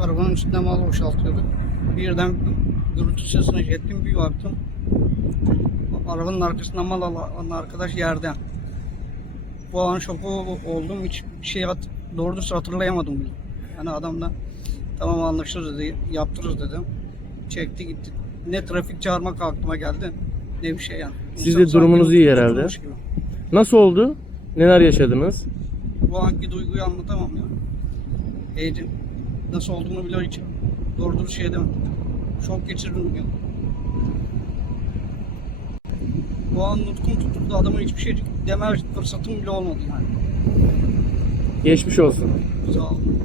arabanın üstüne mal boşaltıyorduk. Birden gürültü sesine gittim bir baktım. Arabanın arkasından mal alan arkadaş yerde. Bu an şoku oldum. Hiç bir şey hat doğru dürüst hatırlayamadım bile. Yani adam da tamam anlaşırız dedi, yaptırırız dedim. Çekti gitti. Ne trafik çağırmak aklıma geldi ne bir şey yani. Siz de durumunuz iyi herhalde. Nasıl oldu? Neler yaşadınız? Bu anki duyguyu anlatamam ya. Heyecan. Nasıl olduğunu bile hiç doğru dürüst şey edemem. Şok geçirdim ya. Bu an nutkum tutuldu adama hiçbir şey deme fırsatım bile olmadı yani. Geçmiş olsun. Sağ olun.